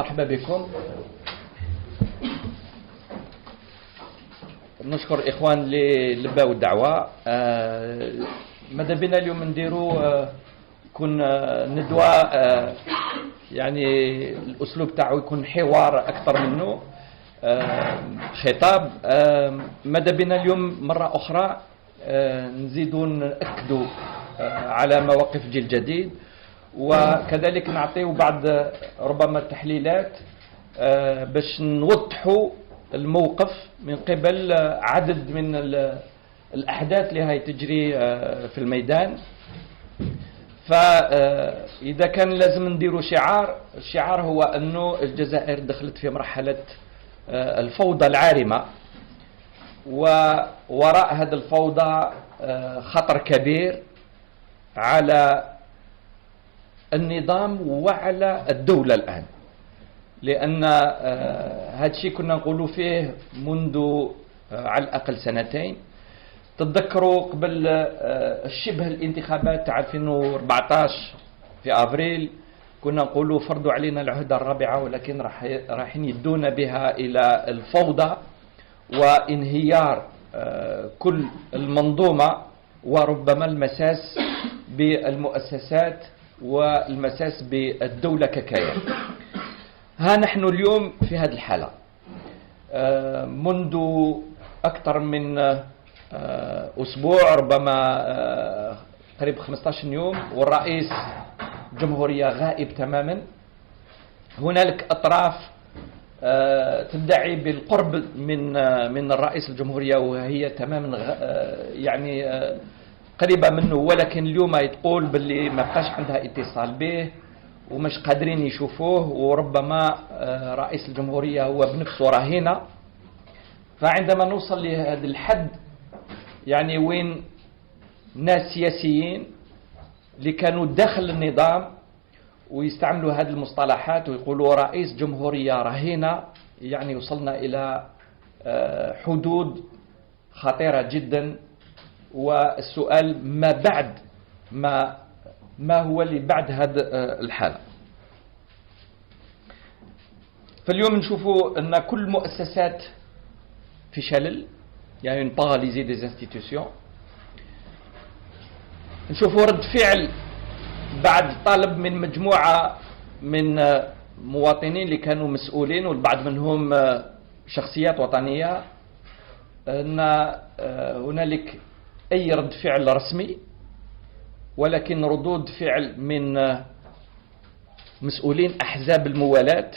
مرحبا بكم. نشكر الإخوان اللي لباو الدعوة. ماذا بنا اليوم نديروا كون ندوة يعني الأسلوب تاعو يكون حوار أكثر منه خطاب. ماذا بنا اليوم مرة أخرى نزيدوا نأكدوا على مواقف جيل جديد، وكذلك نعطيو بعض ربما تحليلات باش نوضحوا الموقف من قبل عدد من الأحداث اللي هاي تجري في الميدان. فإذا كان لازم نديروا الشعار هو أنه الجزائر دخلت في مرحلة الفوضى العارمة، ووراء هذه الفوضى خطر كبير على النظام وعلى الدولة الآن، لأن هذا الشيء كنا نقولوا فيه منذ على الأقل سنتين. تتذكروا قبل الشبه الانتخابات تاع 2014 في أفريل كنا نقولوا فرضوا علينا العهدة الرابعة، ولكن رايحين يدونا بها إلى الفوضى وانهيار كل المنظومة، وربما المساس بالمؤسسات والمساس بالدولة ككيان. ها نحن اليوم في هذه الحالة منذ أكثر من أسبوع، ربما قريب 15 يوم، والرئيس الجمهورية غائب تماما. هنالك أطراف تدعي بالقرب من الرئيس الجمهورية وهي تماما يعني قريبة منه، ولكن اليوم يتقول باللي ما بقاش عندها اتصال به ومش قادرين يشوفوه، وربما رئيس الجمهورية هو بنفسه رهينة. فعندما نوصل لهذا الحد يعني وين ناس سياسيين اللي كانوا داخل النظام ويستعملوا هذه المصطلحات ويقولوا رئيس جمهورية رهينة، يعني وصلنا إلى حدود خطيرة جدا. والسؤال ما بعد ما هو اللي بعد هذه الحالة؟ فاليوم نشوفوا أن كل المؤسسات في شلل، يعني une paralysée des institutions. نشوفوا رد فعل بعد طلب من مجموعة من مواطنين اللي كانوا مسؤولين والبعض منهم شخصيات وطنية أن هنالك أي رد فعل رسمي، ولكن ردود فعل من مسؤولين أحزاب الموالاة،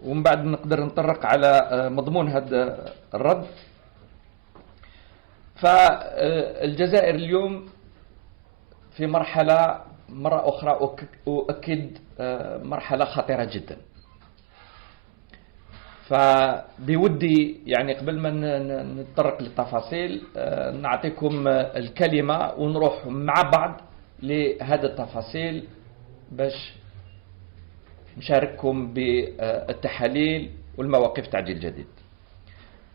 ومن بعد نقدر نطرق على مضمون هذا الرد. فالجزائر اليوم في مرحلة مرة أخرى أؤكد مرحلة خطيرة جدا. فبودي يعني قبل ما نتطرق للتفاصيل نعطيكم الكلمة ونروح مع بعض لهذه التفاصيل باش نشارككم بالتحاليل والمواقف تاع جيل جديد.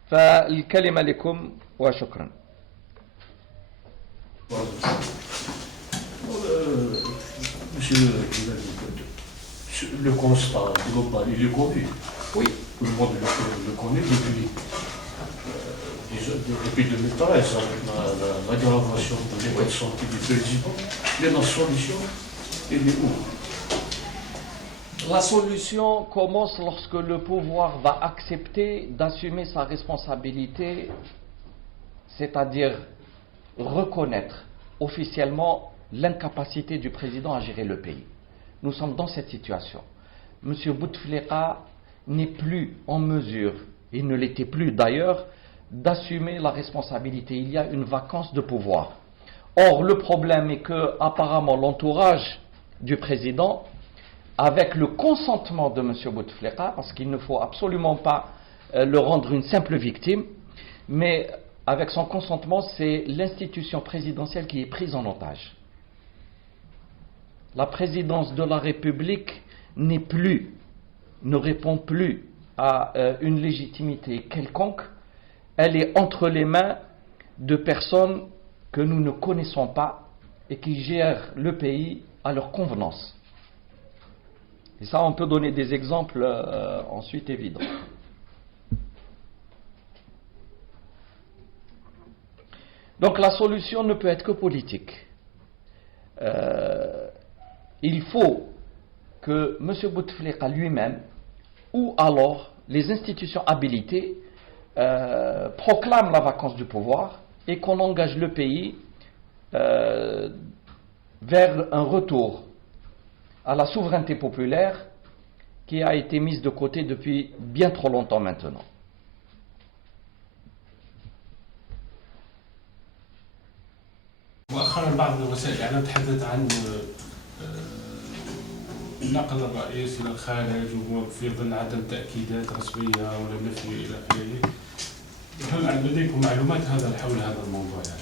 فالكلمة لكم وشكرا. Monsieur, le constat global, il est connu. Oui. Tout le monde le connaît depuis 2013, avec l'aggravation de l'état de santé du président. Mais la solution, elle est où? La solution commence lorsque le pouvoir va accepter d'assumer sa responsabilité, c'est-à-dire reconnaître officiellement l'incapacité du président à gérer le pays. Nous sommes dans cette situation. M. Bouteflika n'est plus en mesure, il ne l'était plus d'ailleurs, d'assumer la responsabilité. Il y a une vacance de pouvoir. Or, le problème est que, apparemment, l'entourage du président, avec le consentement de M. Bouteflika, parce qu'il ne faut absolument pas le rendre une simple victime, mais avec son consentement, c'est l'institution présidentielle qui est prise en otage. La présidence de la République ne répond plus à une légitimité quelconque. Elle est entre les mains de personnes que nous ne connaissons pas et qui gèrent le pays à leur convenance. Et ça, on peut donner des exemples ensuite évidents. Donc la solution ne peut être que politique. Il faut que M. Bouteflika lui-même, ou alors les institutions habilitées, proclament la vacance du pouvoir et qu'on engage le pays vers un retour à la souveraineté populaire qui a été mise de côté depuis bien trop longtemps maintenant. مؤخرا بعض وسائل الإعلام تحدثت عن نقل الرئيس إلى الخارج وفي ظل عدم تأكيدات رسمية ولا نفي إلى آخره. هل لديكم معلومات حول هذا الموضوع يعني؟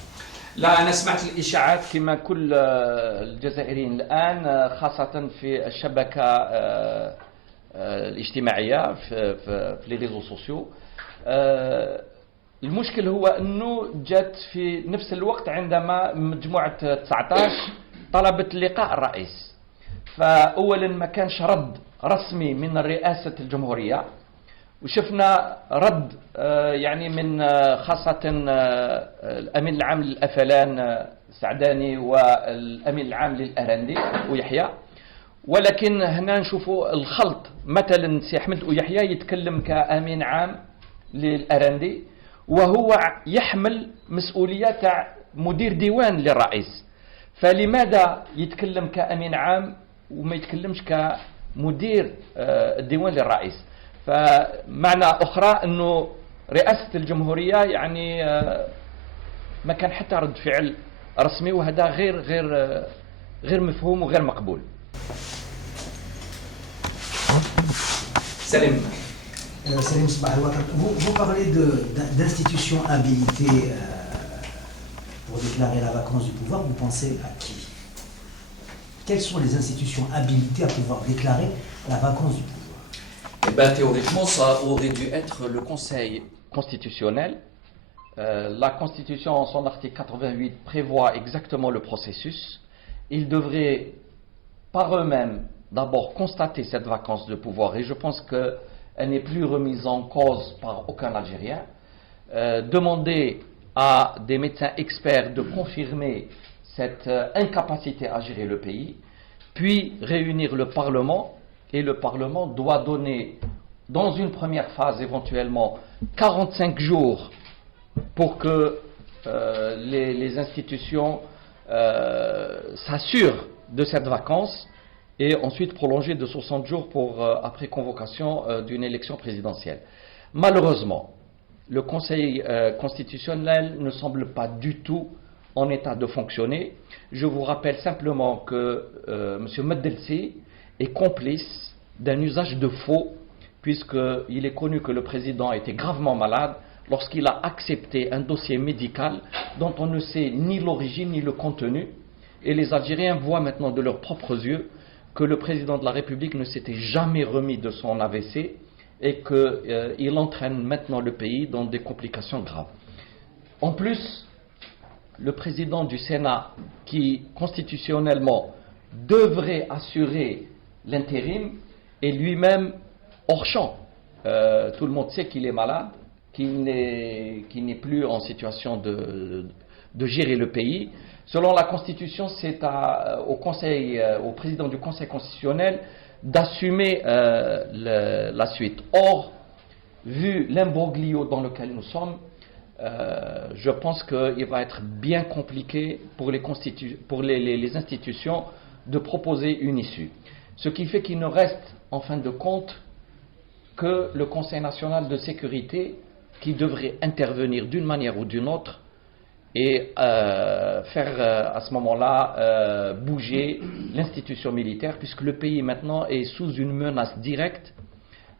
لا، أنا سمعت الإشاعات كما كل الجزائريين الآن، خاصة في الشبكة الاجتماعية في لي ريزو سوسيو. المشكل هو أنه جات في نفس الوقت عندما مجموعة 19 طلبت لقاء الرئيس. فأولا ما كانش رد رسمي من رئاسة الجمهورية، وشفنا رد يعني من خاصة الأمين العام للأفلان سعداني والأمين العام للأرندي ويحيى. ولكن هنا نشوفوا الخلط، مثلا سي أحمد ويحيى يتكلم كأمين عام للأرندي وهو يحمل مسؤولية تاع مدير ديوان للرئيس، فلماذا يتكلم كأمين عام وما يتكلمش كمدير الديوان للرئيس؟ فمعنى أخرى أنه رئاسة الجمهورية يعني ما كان حتى رد فعل رسمي، وهذا غير مفهوم وغير مقبول. Salim Sabah al-Watan, vous parlez d'institutions habilitées pour déclarer la vacance du pouvoir. Vous pensez à qui? Quelles sont les institutions habilitées à pouvoir déclarer la vacance du pouvoir? Eh bien, théoriquement, ça aurait dû être le Conseil constitutionnel. La Constitution, en son article 88, prévoit exactement le processus. Ils devraient, par eux-mêmes, d'abord constater cette vacance de pouvoir, et je pense qu'elle n'est plus remise en cause par aucun Algérien. Demander à des médecins experts de confirmer cette incapacité à gérer le pays, puis réunir le Parlement, et le Parlement doit donner, dans une première phase éventuellement, 45 jours pour que les institutions s'assurent de cette vacance, et ensuite prolonger de 60 jours après convocation d'une élection présidentielle. Malheureusement, le Conseil constitutionnel ne semble pas du tout en état de fonctionner. Je vous rappelle simplement que M. Meddelsi est complice d'un usage de faux, puisqu'il est connu que le président était gravement malade lorsqu'il a accepté un dossier médical dont on ne sait ni l'origine ni le contenu. Et les Algériens voient maintenant de leurs propres yeux que le président de la République ne s'était jamais remis de son AVC et qu'il entraîne maintenant le pays dans des complications graves. En plus, le président du Sénat, qui constitutionnellement devrait assurer l'intérim, est lui-même hors champ. Tout le monde sait qu'il est malade, qu'il n'est plus en situation de gérer le pays. Selon la Constitution, c'est au président du Conseil constitutionnel d'assumer la suite. Or, vu l'imbroglio dans lequel nous sommes, je pense qu'il va être bien compliqué pour les institutions de proposer une issue. Ce qui fait qu'il ne reste en fin de compte que le Conseil national de sécurité qui devrait intervenir d'une manière ou d'une autre et faire à ce moment-là bouger l'institution militaire, puisque le pays maintenant est sous une menace directe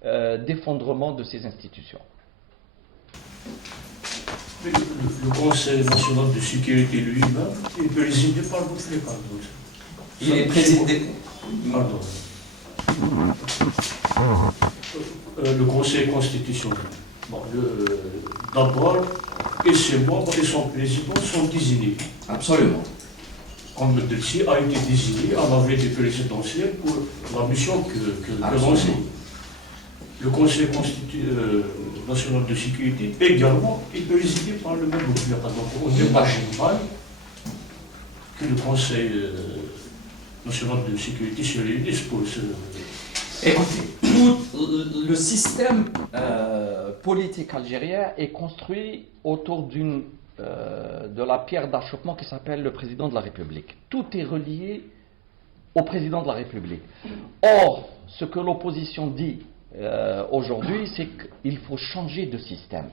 d'effondrement de ses institutions. Mais le Conseil national de sécurité lui-même est présidé par Bouteflika. Il est présidé. Pardon. Le Conseil constitutionnel. Bon, d'abord, et ses membres et son président sont désignés. Absolument. comme Delcy a été désigné à la veille des présidentielles pour la mission que lançait. Le Conseil national de sécurité également est présidé par le même gouvernement. Donc on n'imagine pas que le Conseil national de sécurité se réunisse pour ce... Écoutez, tout le système politique algérien est construit autour de la pierre d'achoppement qui s'appelle le président de la République. Tout est relié au président de la République. Or, ce que l'opposition dit aujourd'hui, c'est qu'il faut changer de système.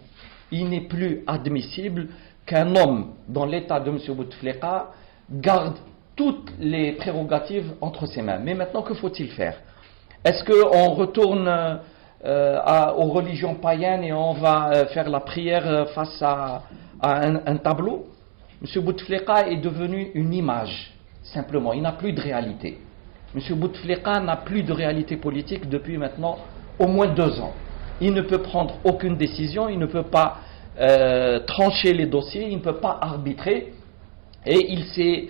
Il n'est plus admissible qu'un homme dans l'état de M. Bouteflika garde toutes les prérogatives entre ses mains. Mais maintenant, que faut-il faire? Est-ce qu'on retourne aux religions païennes et on va faire la prière face à un tableau? M. Bouteflika est devenu une image, simplement. Il n'a plus de réalité. M. Bouteflika n'a plus de réalité politique depuis maintenant au moins 2 ans. Il ne peut prendre aucune décision, il ne peut pas trancher les dossiers, il ne peut pas arbitrer. Et il s'est,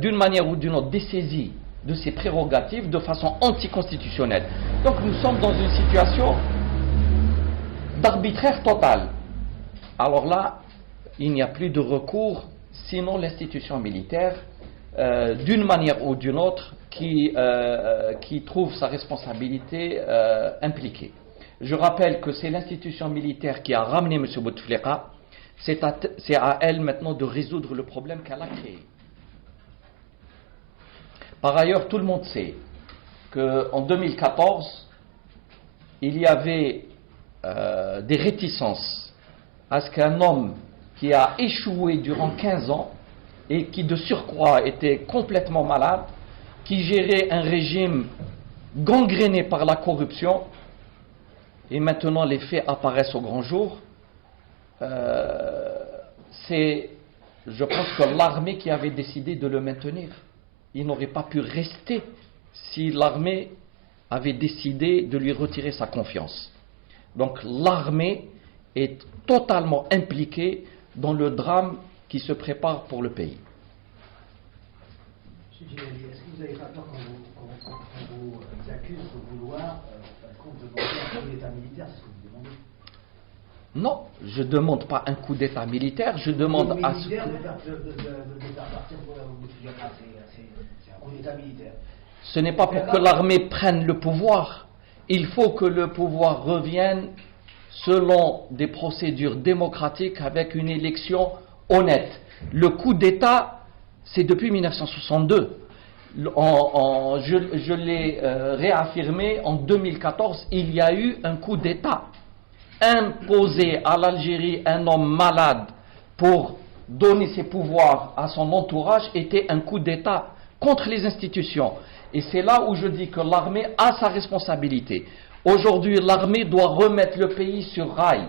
d'une manière ou d'une autre, dessaisi de ses prérogatives de façon anticonstitutionnelle. Donc nous sommes dans une situation d'arbitraire total. Alors là, il n'y a plus de recours, sinon l'institution militaire, d'une manière ou d'une autre, qui trouve sa responsabilité impliquée. Je rappelle que c'est l'institution militaire qui a ramené M. Bouteflika. C'est à elle maintenant de résoudre le problème qu'elle a créé. Par ailleurs, tout le monde sait qu'en 2014, il y avait des réticences à ce qu'un homme qui a échoué durant 15 ans et qui de surcroît était complètement malade, qui gérait un régime gangréné par la corruption, et maintenant les faits apparaissent au grand jour, c'est, je pense, que l'armée qui avait décidé de le maintenir. Il n'aurait pas pu rester si l'armée avait décidé de lui retirer sa confiance. Donc l'armée est totalement impliquée dans le drame qui se prépare pour le pays. Est-ce que vous n'avez pas peur qu'on vous accuse de vouloir demander un coup d'État militaire? C'est ce que vous demandez? Non, je ne demande pas un coup d'État militaire, je demande à ce que... C'est un coup d'État militaire. Ce n'est pas pour que l'armée prenne le pouvoir. Il faut que le pouvoir revienne selon des procédures démocratiques avec une élection honnête. Le coup d'État, c'est depuis 1962. Je l'ai réaffirmé en 2014, il y a eu un coup d'État. Imposer à l'Algérie un homme malade pour donner ses pouvoirs à son entourage était un coup d'État contre les institutions. Et c'est là où je dis que l'armée a sa responsabilité. Aujourd'hui, l'armée doit remettre le pays sur rail.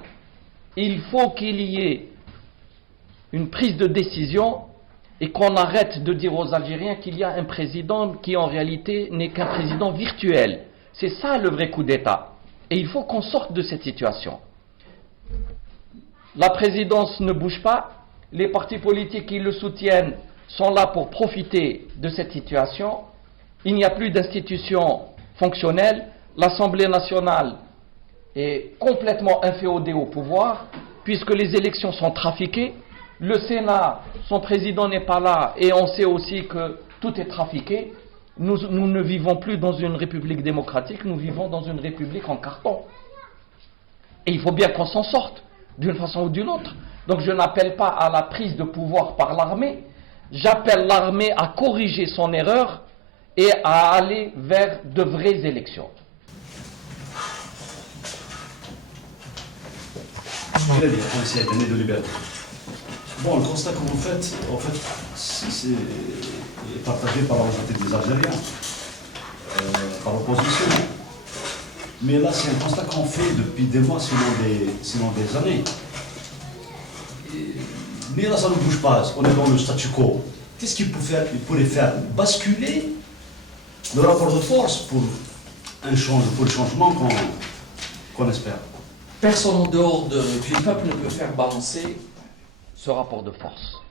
Il faut qu'il y ait une prise de décision et qu'on arrête de dire aux Algériens qu'il y a un président qui en réalité n'est qu'un président virtuel. C'est ça le vrai coup d'État. Et il faut qu'on sorte de cette situation. La présidence ne bouge pas. Les partis politiques qui le soutiennent sont là pour profiter de cette situation. Il n'y a plus d'institutions fonctionnelles. L'Assemblée nationale est complètement inféodée au pouvoir, puisque les élections sont trafiquées. Le Sénat, son président n'est pas là, et on sait aussi que tout est trafiqué. Nous ne vivons plus dans une république démocratique, nous vivons dans une république en carton. Et il faut bien qu'on s'en sorte, d'une façon ou d'une autre. Donc je n'appelle pas à la prise de pouvoir par l'armée, j'appelle l'armée à corriger son erreur et à aller vers de vraies élections. Très bien, cette année de liberté. Bon, le constat que vous faites, en fait, c'est partagé par la majorité des Algériens, par l'opposition. Mais là, c'est un constat qu'on fait depuis des mois, sinon des années. Mais là, ça ne bouge pas. On est dans le statu quo. Qu'est-ce qu'il pourrait faire basculer le rapport de force pour le changement qu'on espère? Personne en dehors du peuple ne peut faire balancer ce rapport de force.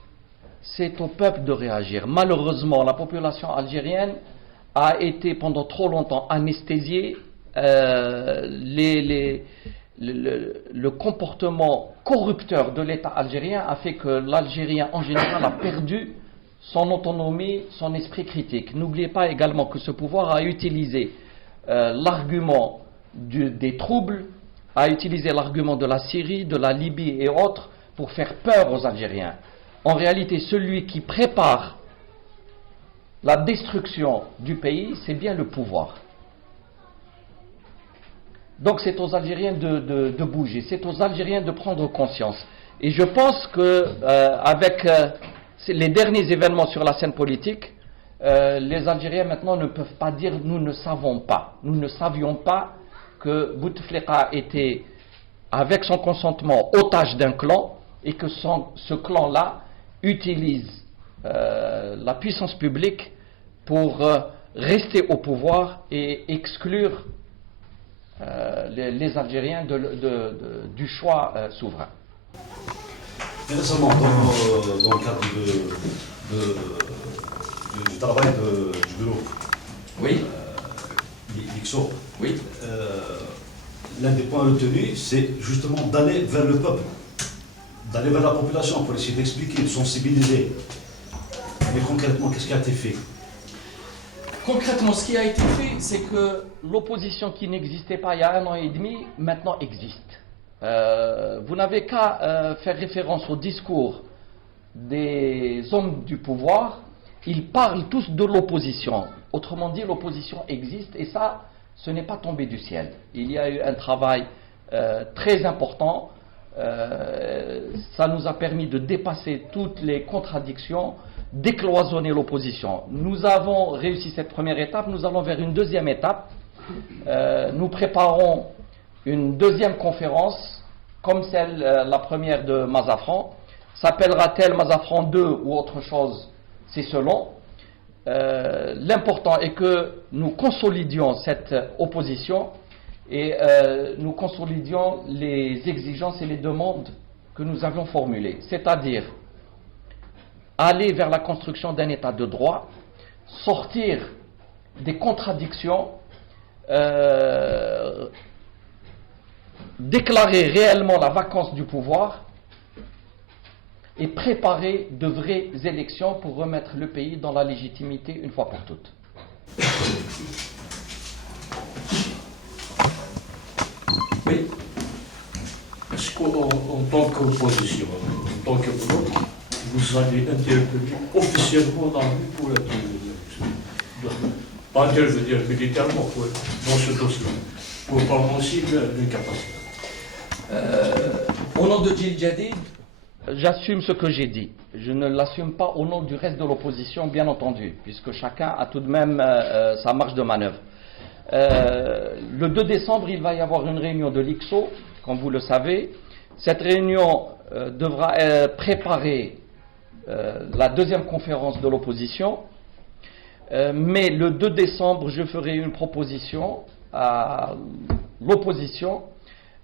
c'est au peuple de réagir. Malheureusement, la population algérienne a été pendant trop longtemps anesthésiée. Le comportement corrupteur de l'État algérien a fait que l'Algérien en général a perdu son autonomie, son esprit critique. N'oubliez pas également que ce pouvoir a utilisé l'argument des troubles, a utilisé l'argument de la Syrie, de la Libye et autres pour faire peur aux Algériens. En réalité, celui qui prépare la destruction du pays, c'est bien le pouvoir. Donc c'est aux Algériens de bouger, c'est aux Algériens de prendre conscience. Et je pense qu'avec les derniers événements sur la scène politique, les Algériens maintenant ne peuvent pas dire « nous ne savons pas ». Nous ne savions pas que Bouteflika était, avec son consentement, otage d'un clan et que ce clan-là utilise la puissance publique pour rester au pouvoir et exclure les Algériens du choix souverain. Et récemment, dans le cadre du travail du bureau, Oui. l'IXO, Oui. l'un des points retenus, c'est justement d'aller vers le peuple, d'aller vers la population pour essayer d'expliquer, de sensibiliser. Mais concrètement, qu'est-ce qui a été fait? Concrètement, ce qui a été fait, c'est que l'opposition qui n'existait pas il y a 1 an et demi, maintenant existe. Vous n'avez qu'à faire référence au discours des hommes du pouvoir. Ils parlent tous de l'opposition. Autrement dit, l'opposition existe et ça, ce n'est pas tombé du ciel. Il y a eu un travail très important. Ça nous a permis de dépasser toutes les contradictions, décloisonner l'opposition. Nous avons réussi cette première étape, nous allons vers une deuxième étape. Nous préparons une deuxième conférence, comme celle, la première de Mazafran. S'appellera-t-elle Mazafran 2 ou autre chose? C'est selon. L'important est que nous consolidions cette opposition et nous consolidions les exigences et les demandes que nous avions formulées. C'est-à-dire aller vers la construction d'un état de droit, sortir des contradictions, déclarer réellement la vacance du pouvoir et préparer de vraies élections pour remettre le pays dans la légitimité une fois pour toutes. Oui. Est-ce qu'en tant qu'opposition, en tant que bloc, vous allez intervenir officiellement dans la rue pour être, pas intervenir militairement dans ce dossier, pour prendre aussi les capacités? Au nom de Djil Jadid, j'assume ce que j'ai dit. Je ne l'assume pas au nom du reste de l'opposition, bien entendu, puisque chacun a tout de même sa marge de manœuvre. Le 2 décembre, il va y avoir une réunion de l'IXO, comme vous le savez. Cette réunion devra préparer la deuxième conférence de l'opposition. Mais le 2 décembre, je ferai une proposition à l'opposition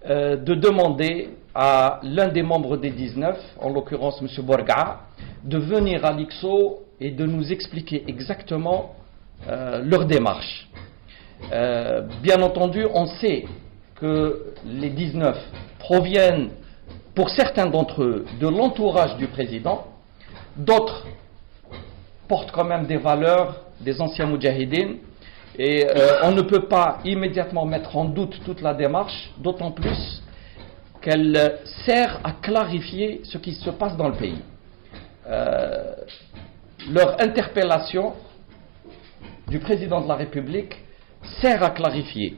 de demander à l'un des membres des 19, en l'occurrence M. Bourga, de venir à l'IXO et de nous expliquer exactement leur démarche. Bien entendu, on sait que les 19 proviennent, pour certains d'entre eux, de l'entourage du président, d'autres portent quand même des valeurs des anciens moudjahidines, et on ne peut pas immédiatement mettre en doute toute la démarche, d'autant plus qu'elle sert à clarifier ce qui se passe dans le pays. Leur interpellation du président de la République sert à clarifier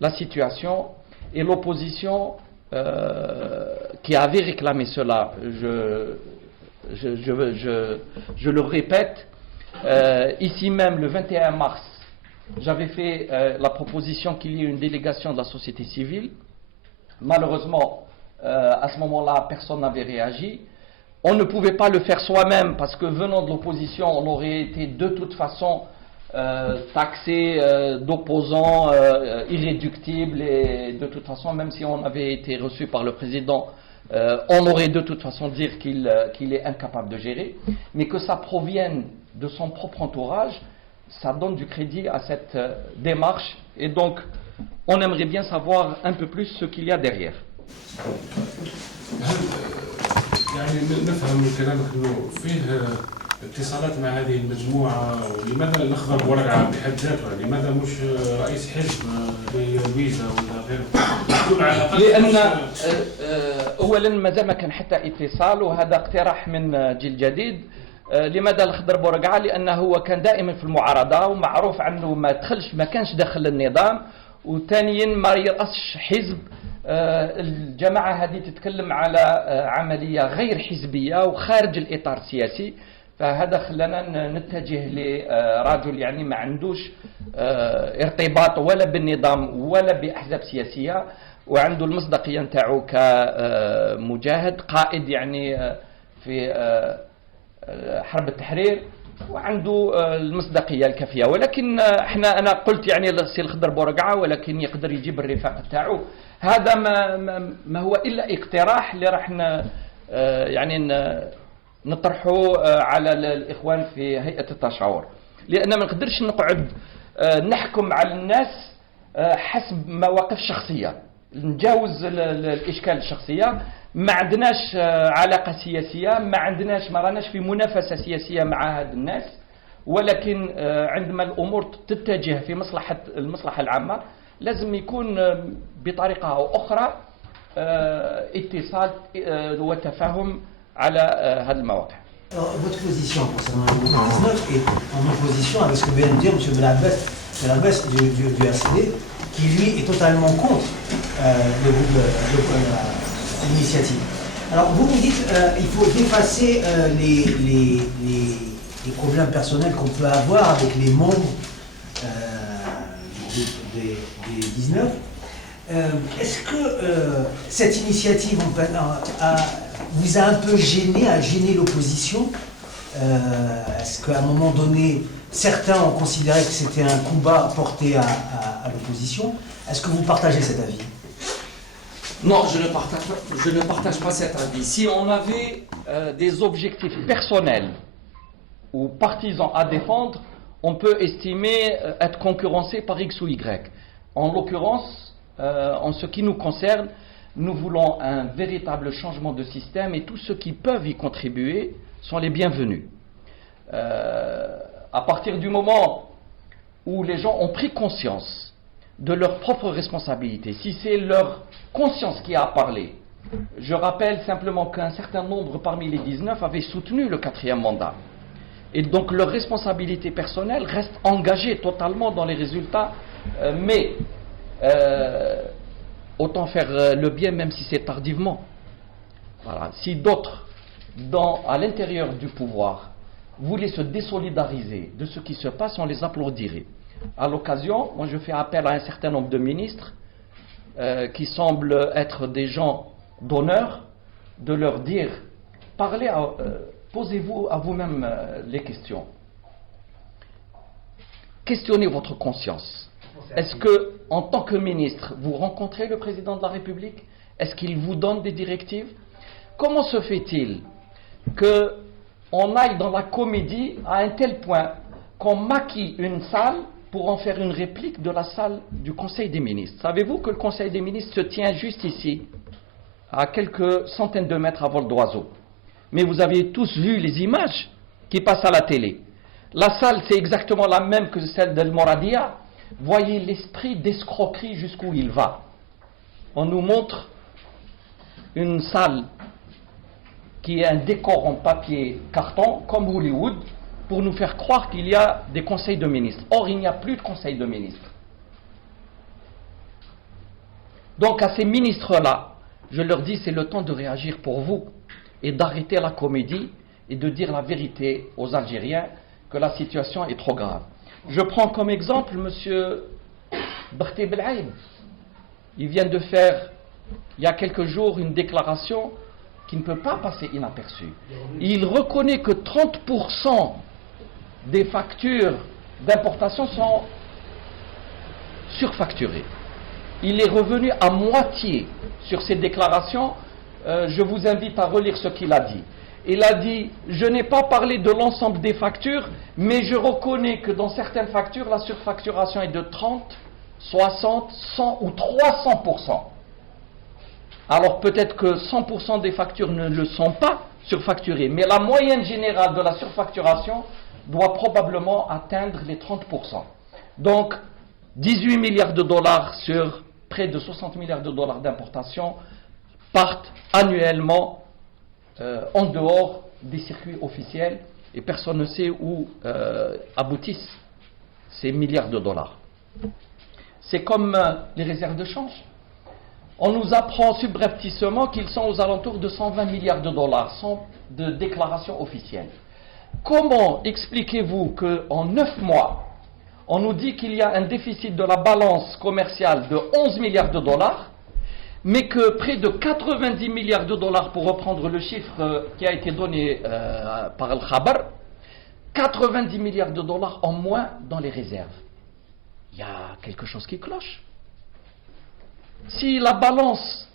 la situation, et l'opposition qui avait réclamé cela, je le répète, ici même le 21 mars, j'avais fait la proposition qu'il y ait une délégation de la société civile. Malheureusement, à ce moment-là, personne n'avait réagi. On ne pouvait pas le faire soi-même parce que venant de l'opposition, on aurait été de toute façon taxé d'opposants irréductibles, et de toute façon, même si on avait été reçu par le président on aurait de toute façon dire qu'il est incapable de gérer, mais que ça provienne de son propre entourage, ça donne du crédit à cette démarche, et donc on aimerait bien savoir un peu plus ce qu'il y a derrière. يعني نفهم من كلامك انه فيه اتصالات مع هذه المجموعه، ولماذا الاخضر بورقعه بحد ذاته؟ لماذا مش رئيس حزب زي الويزا ولا غيره؟ لان اولا مازال ما كان حتى اتصال، وهذا اقتراح من جيل جديد. لماذا الخضر بورقعه؟ لانه هو كان دائما في المعارضه ومعروف عنه ما كانش داخل النظام، وثانيا ما يرأسش حزب. الجماعة هذه تتكلم على عملية غير حزبية وخارج الإطار السياسي، فهذا خلانا نتجه لرجل يعني ما عندوش ارتباط ولا بالنظام ولا بأحزاب سياسية، وعنده المصداقية نتاعو كمجاهد قائد يعني في حرب التحرير، وعنده المصداقية الكافية. ولكن أنا قلت يعني السي الخضر بورقعة، ولكن يقدر يجيب الرفاق تاعو. هذا ما هو إلا اقتراح اللي راح يعني نطرحه على الإخوان في هيئة التشاور، لأن ما نقدرش نقعد نحكم على الناس حسب مواقف شخصية، نجاوز الإشكال الشخصية. ما عندناش علاقة سياسية، ما راناش في منافسة سياسية مع هاد الناس، ولكن عندما الأمور تتجه في المصلحة العامة لازم يكون بطريقة أو أخرى اتصال وتفاهم على هذه المواقع. Votre position concernant le mouvement 19 est en opposition avec ce que vient de dire M. Belabès du RCD, qui lui est totalement contre le groupe de l'initiative. Alors vous dites qu'il faut dépasser les problèmes personnels qu'on peut avoir avec les membres des 19. Est-ce que cette initiative vous a un peu gêné, a gêné l'opposition? Est-ce qu'à un moment donné, certains ont considéré que c'était un combat porté à l'opposition? Est-ce que vous partagez cet avis? Non, je ne partage pas cet avis. Si on avait des objectifs personnels ou partisans à défendre, on peut estimer être concurrencé par X ou Y. En l'occurrence, en ce qui nous concerne, nous voulons un véritable changement de système, et tous ceux qui peuvent y contribuer sont les bienvenus. À partir du moment où les gens ont pris conscience de leur propre responsabilité, si c'est leur conscience qui a parlé, je rappelle simplement qu'un certain nombre parmi les 19 avaient soutenu le 4e mandat. Et donc leur responsabilité personnelle reste engagée totalement dans les résultats, mais autant faire le bien même si c'est tardivement. Voilà. Si d'autres, à l'intérieur du pouvoir, voulaient se désolidariser de ce qui se passe, on les applaudirait. À l'occasion, moi je fais appel à un certain nombre de ministres qui semblent être des gens d'honneur, de leur dire, posez-vous à vous-même les questions. Questionnez votre conscience. Est-ce que, en tant que ministre, vous rencontrez le président de la République? Est-ce qu'il vous donne des directives? Comment se fait-il qu'on aille dans la comédie à un tel point qu'on maquille une salle pour en faire une réplique de la salle du Conseil des ministres? Savez-vous que le Conseil des ministres se tient juste ici, à quelques centaines de mètres à vol d'oiseau? Mais vous avez tous vu les images qui passent à la télé. La salle, c'est exactement la même que celle d'El Moradia. Voyez l'esprit d'escroquerie jusqu'où il va. On nous montre une salle qui est un décor en papier carton, comme Hollywood, pour nous faire croire qu'il y a des conseils de ministres. Or, il n'y a plus de conseils de ministres. Donc, à ces ministres-là, je leur dis, c'est le temps de réagir pour vous et d'arrêter la comédie et de dire la vérité aux Algériens que la situation est trop grave. Je prends comme exemple M. Barté Belhaïm. Il vient de faire, il y a quelques jours, une déclaration qui ne peut pas passer inaperçue. Il reconnaît que 30% des factures d'importation sont surfacturées. Il est revenu à moitié sur ces déclarations je vous invite à relire ce qu'il a dit. Il a dit, je n'ai pas parlé de l'ensemble des factures, mais je reconnais que dans certaines factures, la surfacturation est de 30, 60, 100 ou 300%. Alors peut-être que 100% des factures ne le sont pas surfacturées, mais la moyenne générale de la surfacturation doit probablement atteindre les 30%. Donc 18 milliards de dollars sur près de 60 milliards de dollars d'importation partent annuellement en dehors des circuits officiels et personne ne sait où aboutissent ces milliards de dollars. C'est comme les réserves de change. On nous apprend subrepticement qu'ils sont aux alentours de 120 milliards de dollars sans de déclaration officielle. Comment expliquez-vous qu'en 9 mois, on nous dit qu'il y a un déficit de la balance commerciale de 11 milliards de dollars, mais que près de 90 milliards de dollars, pour reprendre le chiffre qui a été donné par Al-Khabar, 90 milliards de dollars en moins dans les réserves. Il y a quelque chose qui cloche. Si la balance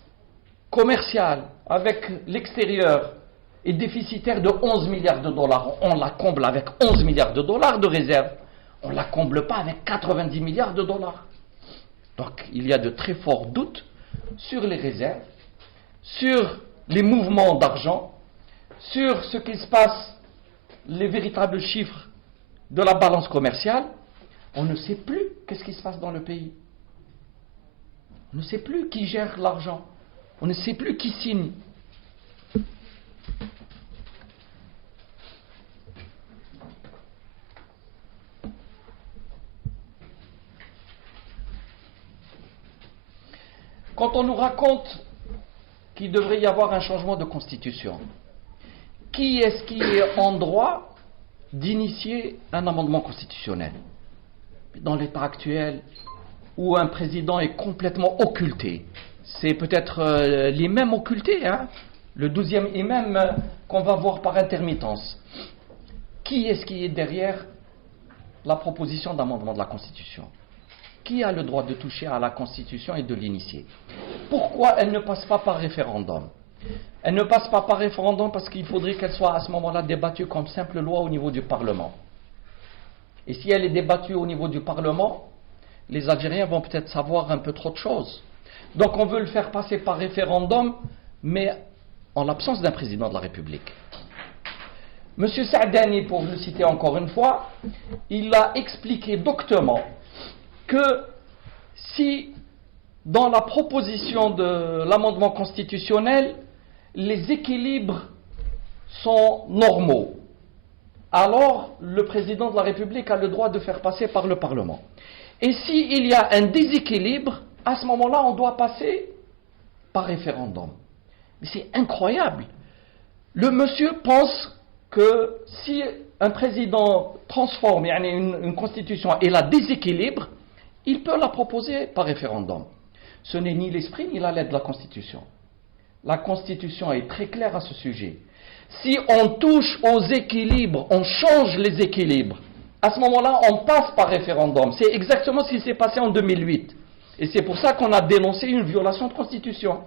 commerciale avec l'extérieur est déficitaire de 11 milliards de dollars, on la comble avec 11 milliards de dollars de réserves, on ne la comble pas avec 90 milliards de dollars. Donc il y a de très forts doutes sur les réserves, sur les mouvements d'argent, sur ce qui se passe, les véritables chiffres de la balance commerciale. On ne sait plus qu'est-ce qui se passe dans le pays. On ne sait plus qui gère l'argent. On ne sait plus qui signe. Quand on nous raconte qu'il devrait y avoir un changement de constitution, qui est-ce qui est en droit d'initier un amendement constitutionnel? Dans l'état actuel, où un président est complètement occulté, c'est peut-être l'imam occulté, hein, le 12e imam qu'on va voir par intermittence. Qui est-ce qui est derrière la proposition d'amendement de la Constitution? Qui a le droit de toucher à la Constitution et de l'initier? Pourquoi elle ne passe pas par référendum? Elle ne passe pas par référendum parce qu'il faudrait qu'elle soit à ce moment-là débattue comme simple loi au niveau du Parlement. Et si elle est débattue au niveau du Parlement, les Algériens vont peut-être savoir un peu trop de choses. Donc on veut le faire passer par référendum, mais en l'absence d'un président de la République. Monsieur Saadani, pour le citer encore une fois, il a expliqué doctement que si dans la proposition de l'amendement constitutionnel, les équilibres sont normaux, alors le président de la République a le droit de faire passer par le Parlement. Et s'il y a un déséquilibre, à ce moment-là, on doit passer par référendum. Mais c'est incroyable. Le monsieur pense que si un président transforme une constitution et la déséquilibre, il peut la proposer par référendum. Ce n'est ni l'esprit ni la lettre de la Constitution. La Constitution est très claire à ce sujet. Si on touche aux équilibres, on change les équilibres, à ce moment-là, on passe par référendum. C'est exactement ce qui s'est passé en 2008. Et c'est pour ça qu'on a dénoncé une violation de Constitution.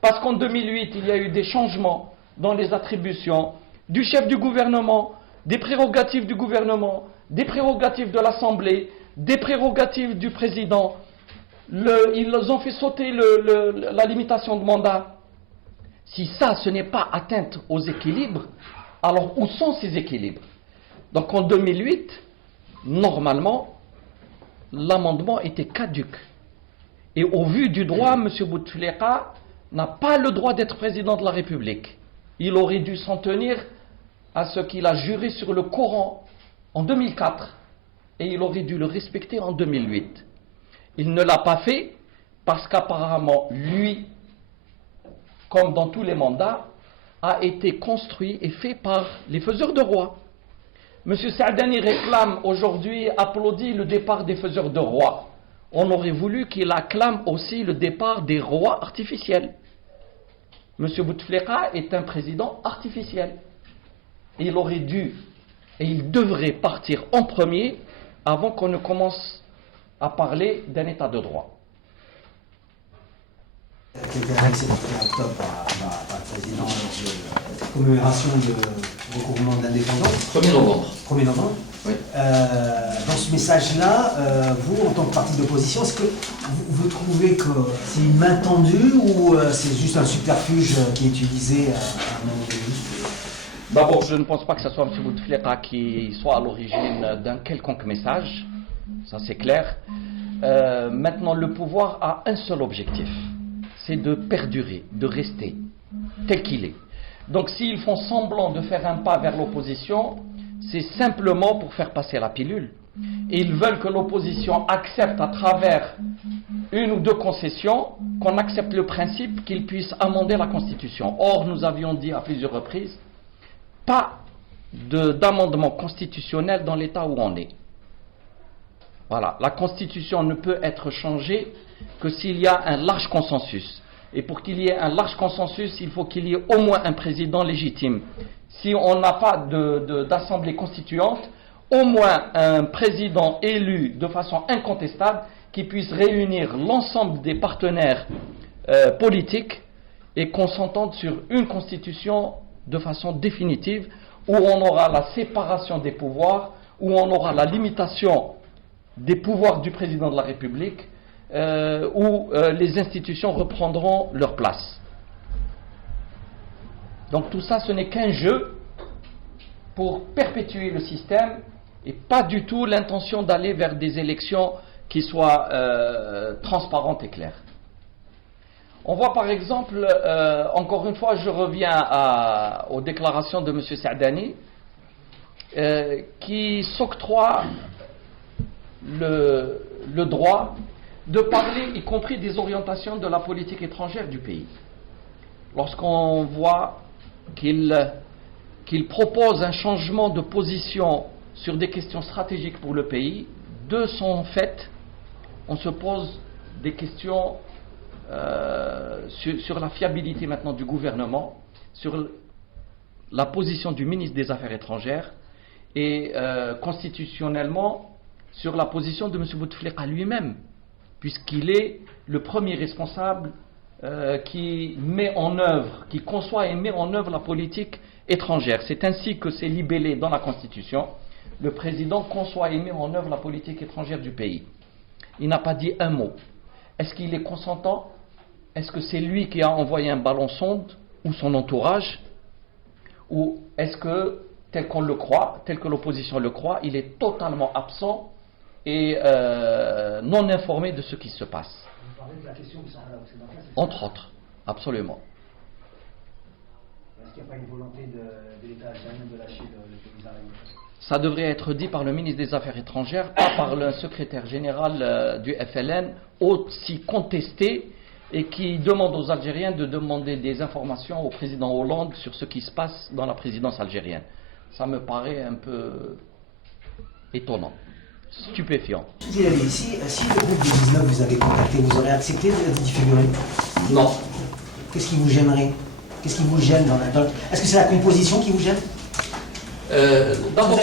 Parce qu'en 2008, il y a eu des changements dans les attributions du chef du gouvernement, des prérogatives du gouvernement, des prérogatives de l'Assemblée, des prérogatives du président. Ils ont fait sauter la limitation de mandat. Si ça, ce n'est pas atteinte aux équilibres, alors où sont ces équilibres? Donc en 2008, normalement, l'amendement était caduc. Et au vu du droit, M. Bouteflika n'a pas le droit d'être président de la République. Il aurait dû s'en tenir à ce qu'il a juré sur le Coran en 2004. Et il aurait dû le respecter en 2008. Il ne l'a pas fait parce qu'apparemment, lui, comme dans tous les mandats, a été construit et fait par les faiseurs de rois. M. Saadani réclame aujourd'hui, applaudit le départ des faiseurs de rois. On aurait voulu qu'il acclame aussi le départ des rois artificiels. M. Bouteflika est un président artificiel. Et il aurait dû, et il devrait partir en premier avant qu'on ne commence à parler d'un état de droit. Qui a été réalisé le 1er octobre par président, de commémoration de recouvrement d'indépendance. 1er novembre. 1er novembre. Oui. Dans ce message-là, vous, en tant que parti d'opposition, est-ce que vous trouvez que c'est une main tendue ou c'est juste un subterfuge qui est utilisé à un moment donné? D'abord, je ne pense pas que ce soit M. Bouteflika qui soit à l'origine d'un quelconque message, ça c'est clair. Maintenant, le pouvoir a un seul objectif, c'est de perdurer, de rester tel qu'il est. Donc s'ils font semblant de faire un pas vers l'opposition, c'est simplement pour faire passer la pilule. Et ils veulent que l'opposition accepte à travers une ou deux concessions, qu'on accepte le principe qu'ils puissent amender la Constitution. Or, nous avions dit à plusieurs reprises, pas d'amendement constitutionnel dans l'état où on est. Voilà, la Constitution ne peut être changée que s'il y a un large consensus. Et pour qu'il y ait un large consensus, il faut qu'il y ait au moins un président légitime. Si on n'a pas d'assemblée constituante, au moins un président élu de façon incontestable qui puisse réunir l'ensemble des partenaires politiques et qu'on s'entende sur une constitution de façon définitive où on aura la séparation des pouvoirs, où on aura la limitation des pouvoirs du président de la République, où les institutions reprendront leur place. Donc tout ça, ce n'est qu'un jeu pour perpétuer le système et pas du tout l'intention d'aller vers des élections qui soient transparentes et claires. On voit par exemple, encore une fois, je reviens aux déclarations de M. Saadani, qui s'octroie le droit de parler, y compris des orientations de la politique étrangère du pays. Lorsqu'on voit qu'il propose un changement de position sur des questions stratégiques pour le pays, de son fait, on se pose des questions sur la fiabilité maintenant du gouvernement, sur la position du ministre des Affaires étrangères et constitutionnellement sur la position de M. Bouteflika lui-même, puisqu'il est le premier responsable qui met en œuvre, qui conçoit et met en œuvre la politique étrangère. C'est ainsi que c'est libellé dans la Constitution. Le président conçoit et met en œuvre la politique étrangère du pays. Il n'a pas dit un mot. Est-ce qu'il est consentant? Est-ce que c'est lui qui a envoyé un ballon sonde ou son entourage? Ou est-ce que, tel qu'on le croit, tel que l'opposition le croit, il est totalement absent et non informé de ce qui se passe? Vous parlez de la question du Sahara occidental, c'est ça? Entre autres, absolument. Est-ce qu'il n'y a pas une volonté de l'État algérien de lâcher le pays sahraoui? Ça devrait être dit par le ministre des Affaires étrangères, pas par le secrétaire général du FLN, aussi contesté, et qui demande aux Algériens de demander des informations au président Hollande sur ce qui se passe dans la présidence algérienne. Ça me paraît un peu étonnant, stupéfiant. Si le groupe du 19 vous avez contacté, vous aurez accepté d'y figurer? Non. Qu'est-ce qui vous gênerait? Qu'est-ce qui vous gêne dans la... Est-ce que c'est la composition qui vous gêne? D'abord,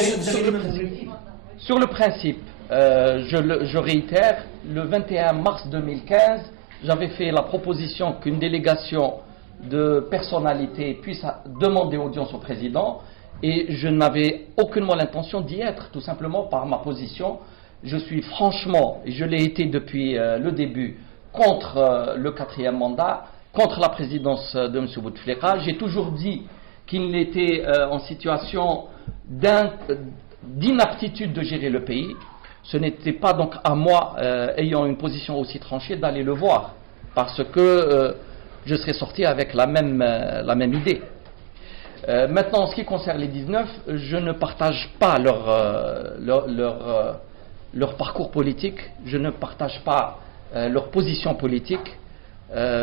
sur le principe, je réitère, le 21 mars 2015, j'avais fait la proposition qu'une délégation de personnalités puisse demander audience au président et je n'avais aucunement l'intention d'y être, tout simplement par ma position. Je suis franchement, et je l'ai été depuis le début, contre le 4e mandat, contre la présidence de M. Bouteflika. J'ai toujours dit qu'il était en situation d'inaptitude de gérer le pays. Ce n'était pas donc à moi, ayant une position aussi tranchée, d'aller le voir, parce que je serais sorti avec la même idée. Maintenant, en ce qui concerne les 19, je ne partage pas leur parcours politique, je ne partage pas leur position politique,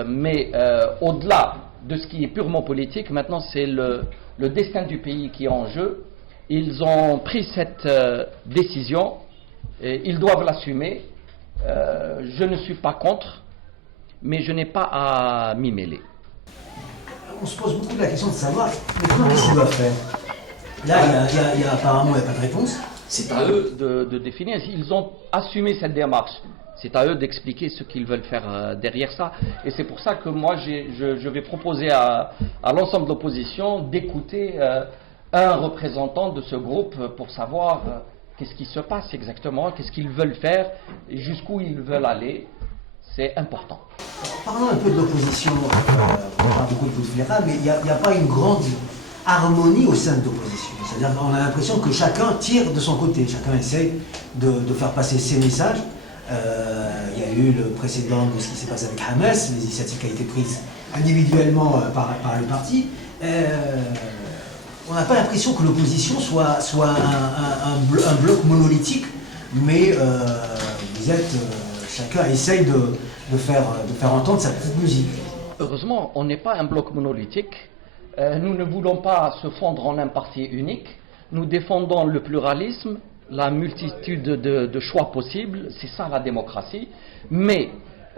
mais au-delà de ce qui est purement politique, maintenant c'est le destin du pays qui est en jeu. Ils ont pris cette décision, et ils doivent l'assumer. Je ne suis pas contre, mais je n'ai pas à m'y mêler. On se pose beaucoup la question de savoir, mais comment qu'est-ce qu'ils doivent faire? Là, apparemment, il n'y a pas de réponse. C'est à eux de définir. Ils ont assumé cette démarche. C'est à eux d'expliquer ce qu'ils veulent faire derrière ça. Et c'est pour ça que moi, je vais proposer à l'ensemble de l'opposition d'écouter un représentant de ce groupe pour savoir qu'est-ce qui se passe exactement, qu'est-ce qu'ils veulent faire et jusqu'où ils veulent aller. C'est important. Parlons un peu de l'opposition. On parle beaucoup de Bouteflika, mais il n'y a pas une grande harmonie au sein de l'opposition. C'est-à-dire qu'on a l'impression que chacun tire de son côté, chacun essaye de faire passer ses messages. Il y a eu le précédent de ce qui s'est passé avec Hamas, les initiatives qui ont été prises individuellement par le parti. On n'a pas l'impression que l'opposition soit un bloc monolithique, mais vous êtes, chacun essaye de faire entendre sa petite musique. Heureusement, on n'est pas un bloc monolithique. Nous ne voulons pas se fondre en un parti unique. Nous défendons le pluralisme, la multitude de choix possibles. C'est ça la démocratie. Mais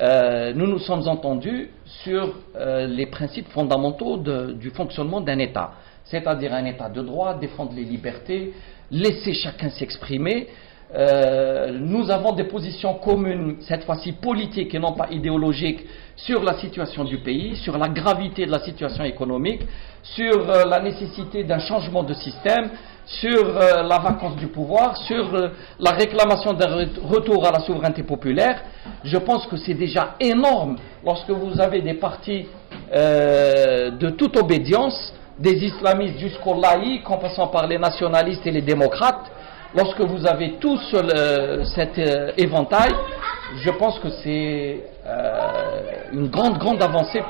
nous nous sommes entendus sur les principes fondamentaux du fonctionnement d'un État. C'est-à-dire un État de droit, défendre les libertés, laisser chacun s'exprimer. Nous avons des positions communes, cette fois-ci politiques et non pas idéologiques, sur la situation du pays, sur la gravité de la situation économique, sur la nécessité d'un changement de système, sur la vacance du pouvoir, sur la réclamation d'un retour à la souveraineté populaire. Je pense que c'est déjà énorme lorsque vous avez des partis de toute obédience, des islamistes jusqu'aux laïcs, en passant par les nationalistes et les démocrates. Lorsque vous avez tout cet éventail, je pense que c'est une grande avancée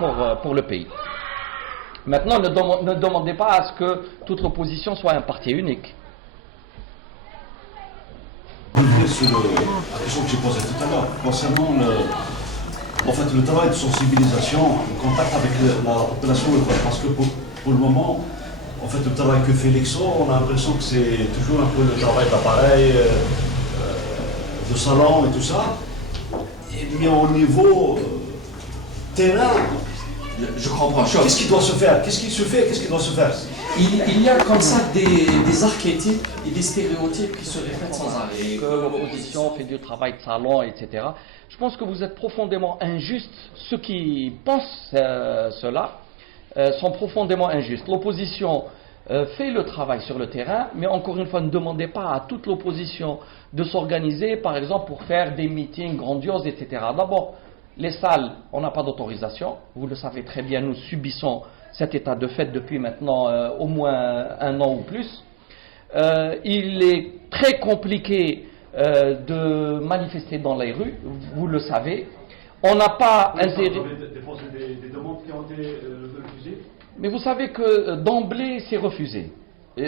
pour le pays. Maintenant, ne demandez pas à ce que toute l'opposition soit un parti unique. Sur la question que j'ai posée tout à l'heure, concernant le travail de sensibilisation, le contact avec la population locale, parce que pour le moment, en fait, le travail que fait l'EXO, on a l'impression que c'est toujours un peu le travail d'appareil, de salon et tout ça. Mais au niveau terrain, je comprends. Qu'est-ce qui doit se faire? Qu'est-ce qui se fait? Qu'est-ce qui doit se faire? Il y a comme ça des archétypes et des stéréotypes qui se répètent sans arrêt. Que l'opposition fait du travail de salon, etc. Je pense que vous êtes profondément injustes. Ceux qui pensent cela sont profondément injustes. L'opposition fait le travail sur le terrain, mais encore une fois, ne demandez pas à toute l'opposition de s'organiser, par exemple, pour faire des meetings grandioses, etc. D'abord, les salles, on n'a pas d'autorisation. Vous le savez très bien, nous subissons cet état de fait depuis maintenant au moins 1 an ou plus. Il est très compliqué de manifester dans les rues, vous le savez. On n'a pas intérêt... Des demandes qui ont été refusées. Mais vous savez que d'emblée, c'est refusé.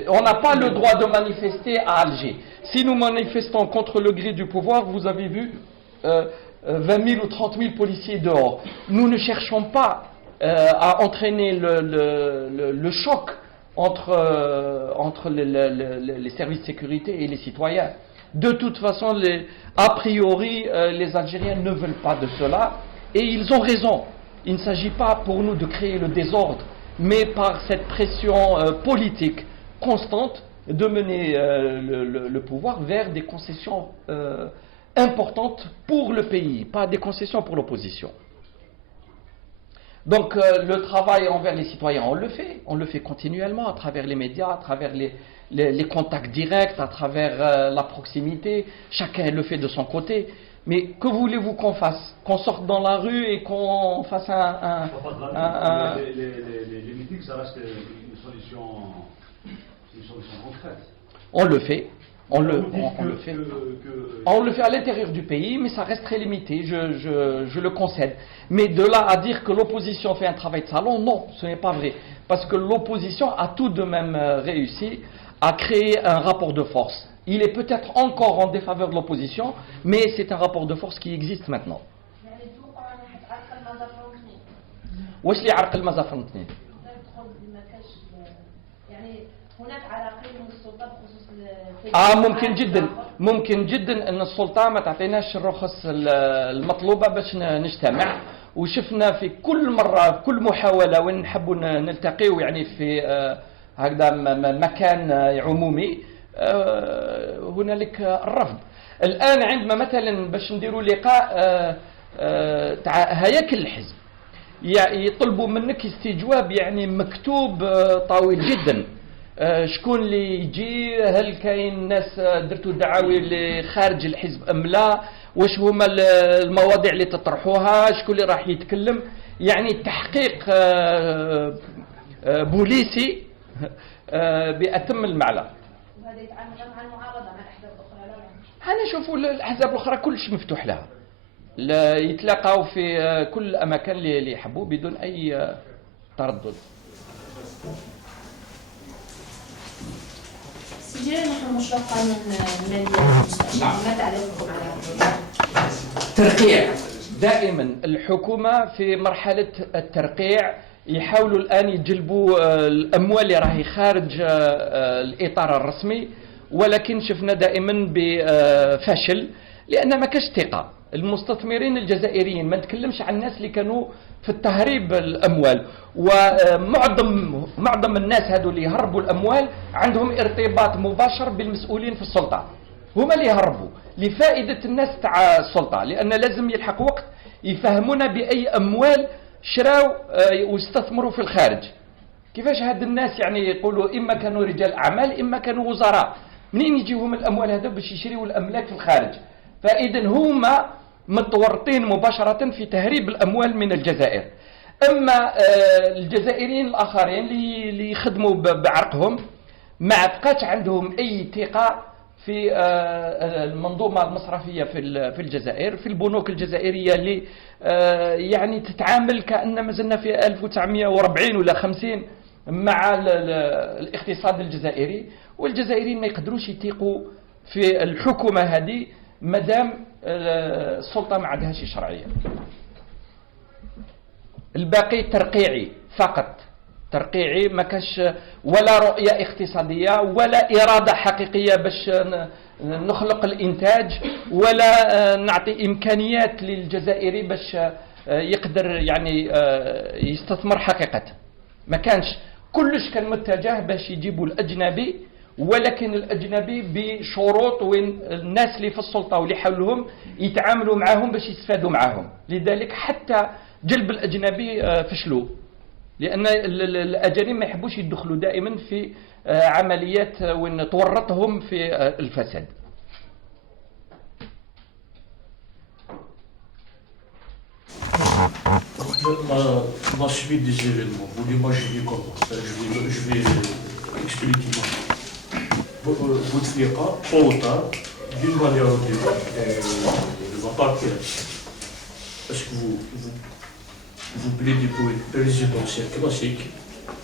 On n'a pas le droit de manifester à Alger. Si nous manifestons contre le gré du pouvoir, vous avez vu 20 000 ou 30 000 policiers dehors. Nous ne cherchons pas à entraîner le choc entre les services de sécurité et les citoyens. De toute façon, a priori, les Algériens ne veulent pas de cela, et ils ont raison. Il ne s'agit pas pour nous de créer le désordre, mais par cette pression politique constante de mener le pouvoir vers des concessions importantes pour le pays, pas des concessions pour l'opposition. Donc le travail envers les citoyens, on le fait continuellement à travers les médias, à travers les contacts directs, à travers la proximité. Chacun le fait de son côté. Mais que voulez-vous qu'on fasse? Qu'on sorte dans la rue et qu'on fasse Les meetings, ça reste une solution concrète. On le fait. On le fait à l'intérieur du pays, mais ça reste très limité, je le concède. Mais de là à dire que l'opposition fait un travail de salon, non, ce n'est pas vrai. Parce que l'opposition a tout de même réussi à créer un rapport de force. Il est peut-être encore en défaveur de l'opposition, mais c'est un rapport de force qui existe maintenant. واش اللي عرق المزا في الاثنين؟ ممكن جدا ان السلطه ما تعطيناش الرخص المطلوبه باش نجتمع، وشفنا في كل مره في كل محاوله وين نحبوا نلتقيو يعني في هكذا مكان عمومي هنالك الرفض. الآن عندما مثلا باش نديروا لقاء تاع هياكل الحزب يطلبوا منك استجواب يعني مكتوب طويل جدا. شكون اللي يجي، هل كاين ناس درتوا دعاوي لخارج الحزب ام لا، واش هما المواضيع اللي تطرحوها، شكون اللي راح يتكلم، يعني تحقيق بوليسي بأتم المعنى. وهذا يتعامل مع المعارضه مع الاحزاب الاخرى لا؟ انا نشوفوا الاحزاب الاخرى كلش مفتوح لها، لا يتلاقوا في كل الاماكن اللي يحبوا بدون اي تردد. سجل نحن مشروع قانون الماليه المستقبل، ما تعليقكم على هذا؟ ترقيع. دائما الحكومه في مرحله الترقيع، يحاولوا الان يجلبوا الاموال اللي راهي خارج الاطار الرسمي، ولكن شفنا دائما بفشل لان ما كاش ثقه. المستثمرين الجزائريين، ما نتكلمش عن الناس اللي كانوا في التهريب الاموال، ومعظم الناس هذو اللي يهربوا الاموال عندهم ارتباط مباشر بالمسؤولين في السلطه، هما اللي يهربوا لفائده الناس تاع السلطه، لان لازم يلحق وقت يفهمونا باي اموال شراو واستثمروا في الخارج. كيفاش هاد الناس يعني يقولوا اما كانوا رجال اعمال اما كانوا وزراء، منين يجيهم الاموال هذا باش يشريوا الاملاك في الخارج؟ فاذا هما متورطين مباشره في تهريب الاموال من الجزائر. اما الجزائريين الاخرين اللي يخدموا بعرقهم ما بقاش عندهم اي ثقه في المنظومه المصرفيه في الجزائر، في البنوك الجزائريه اللي يعني تتعامل كأن ما زلنا في 1940 ولا 50 مع الاقتصاد الجزائري، والجزائريين ما يقدروش يثيقوا في الحكومه هذه مادام السلطه ما عندهاش شرعيه. الباقي ترقيعي فقط، ترقيعي، ما كاش ولا رؤيه اقتصاديه ولا اراده حقيقيه باش نخلق الانتاج، ولا نعطي امكانيات للجزائري باش يقدر يعني يستثمر حقيقه. ما كانش، كلش كان متجه باش يجيبوا الاجنبي، ولكن الاجنبي بشروط وين الناس اللي في السلطه واللي حولهم يتعاملوا معاهم باش يستفادوا معاهم. لذلك حتى جلب الاجنبي فشلوا، لان الاجانب ما يحبوش يدخلوا دائما في عمليات وين تورطهم في الفساد. La suite des événements, vous l'imaginez comment? Je vais expliquer. Bouteflika, tôt ou tard, d'une manière ou d'une autre, va partir. Est-ce que vous plaidez pour une présidentielle classique,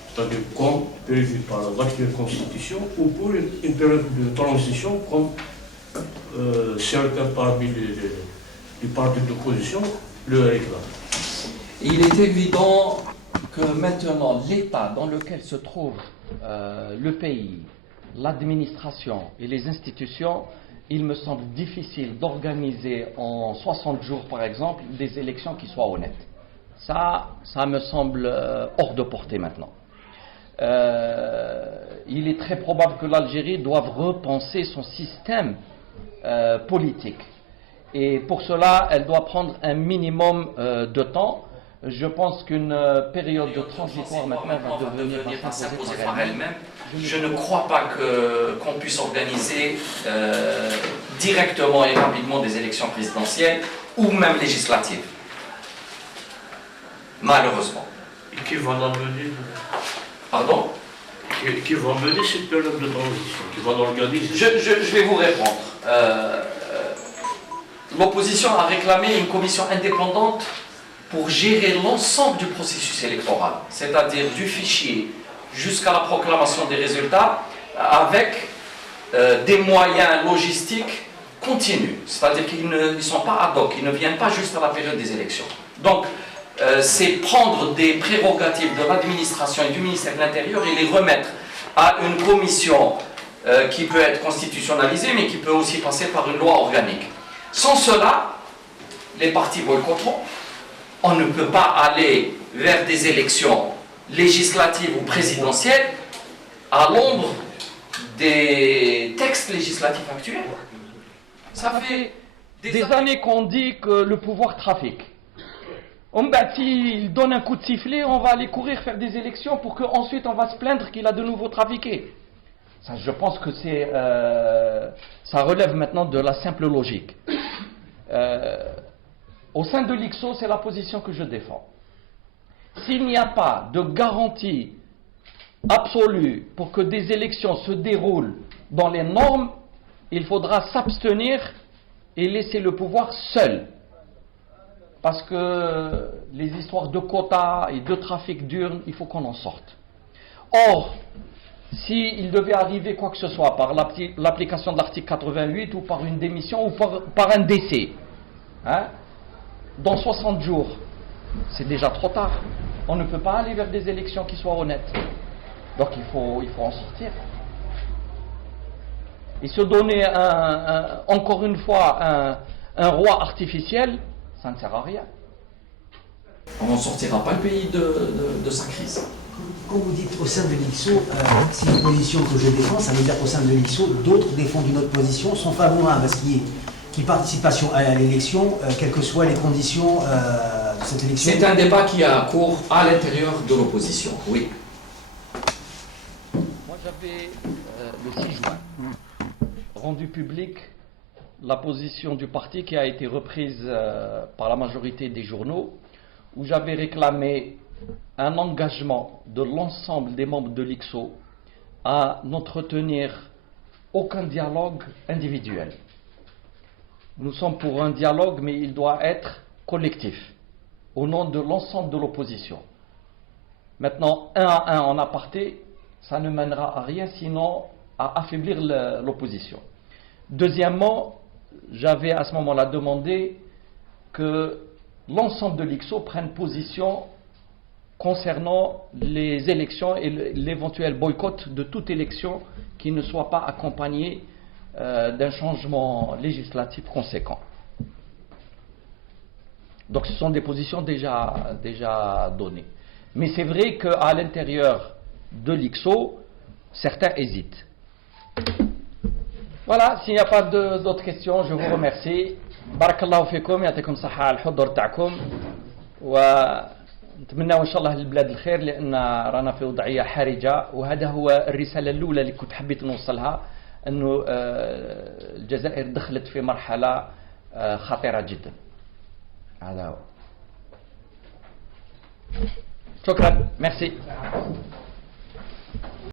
c'est-à-dire comme prévu par l'actuelle constitution, ou pour une période de transition comme certains parmi les partis d'opposition le réclament? Il est évident que maintenant l'état dans lequel se trouve le pays, l'administration et les institutions, il me semble difficile d'organiser en 60 jours par exemple des élections qui soient honnêtes. Ça me semble hors de portée maintenant. Il est très probable que l'Algérie doive repenser son système politique. Et pour cela, elle doit prendre un minimum de temps. Je pense qu'une période de transitoire maintenant va s'imposer par elle-même. Je ne crois pas qu'on puisse organiser directement et rapidement des élections présidentielles ou même législatives. Malheureusement. Et qui va l'amener? Pardon? Qui va mener cette période de transition? Qui va l'organiser? Je vais vous répondre. L'opposition a réclamé une commission indépendante pour gérer l'ensemble du processus électoral, c'est-à-dire du fichier jusqu'à la proclamation des résultats, avec des moyens logistiques continus, c'est-à-dire qu'ils ne sont pas ad hoc, ils ne viennent pas juste à la période des élections. Donc, c'est prendre des prérogatives de l'administration et du ministère de l'Intérieur et les remettre à une commission qui peut être constitutionnalisée, mais qui peut aussi passer par une loi organique. Sans cela, les partis boycotteront. On ne peut pas aller vers des élections législatives ou présidentielles à l'ombre des textes législatifs actuels. Ça fait des années qu'on dit que le pouvoir trafique. S'il donne un coup de sifflet, on va aller courir faire des élections pour qu'ensuite on va se plaindre qu'il a de nouveau trafiqué. Ça, je pense que ça relève maintenant de la simple logique. Au sein de l'ICSO, c'est la position que je défends. S'il n'y a pas de garantie absolue pour que des élections se déroulent dans les normes, il faudra s'abstenir et laisser le pouvoir seul. Parce que les histoires de quotas et de trafic d'urnes, il faut qu'on en sorte. Or, s'il devait arriver quoi que ce soit par l'application de l'article 88 ou par une démission ou par un décès, dans 60 jours, c'est déjà trop tard. On ne peut pas aller vers des élections qui soient honnêtes. Donc il faut en sortir. Et se donner encore une fois un roi artificiel, ça ne sert à rien. On n'en sortira pas le pays de sa crise. Quand vous dites au sein de l'ICSO, c'est une position que je défends, ça veut dire qu'au sein de l'ICSO, d'autres défendent une autre position, sont favorables à ce qui est participation à l'élection, quelles que soient les conditions de cette élection. C'est un débat qui a cours à l'intérieur de l'opposition, oui. Moi j'avais, le 6 juin, rendu public la position du parti qui a été reprise par la majorité des journaux, où j'avais réclamé un engagement de l'ensemble des membres de l'ICSO à n'entretenir aucun dialogue individuel. Nous sommes pour un dialogue, mais il doit être collectif, au nom de l'ensemble de l'opposition. Maintenant, un à un en aparté, ça ne mènera à rien, sinon à affaiblir l'opposition. Deuxièmement, j'avais à ce moment-là demandé que l'ensemble de l'ICSO prenne position concernant les élections et l'éventuel boycott de toute élection qui ne soit pas accompagnée d'un changement législatif conséquent. Donc ce sont des positions déjà données. Mais c'est vrai qu'à l'intérieur de l'ICSO, certains hésitent. Voilà, s'il n'y a pas d'autres questions, je vous remercie. Barakallahu fikum, yatikum saha al-hudur ta'kum. ونتمنى ان شاء الله للبلاد الخير لان رانا في وضعيه حرجه وهذا هو الرساله الاولى اللي كنت حبيت نوصلها انه الجزائر دخلت في مرحله خطيره جدا. هذا هو. شكرا، ميرسي.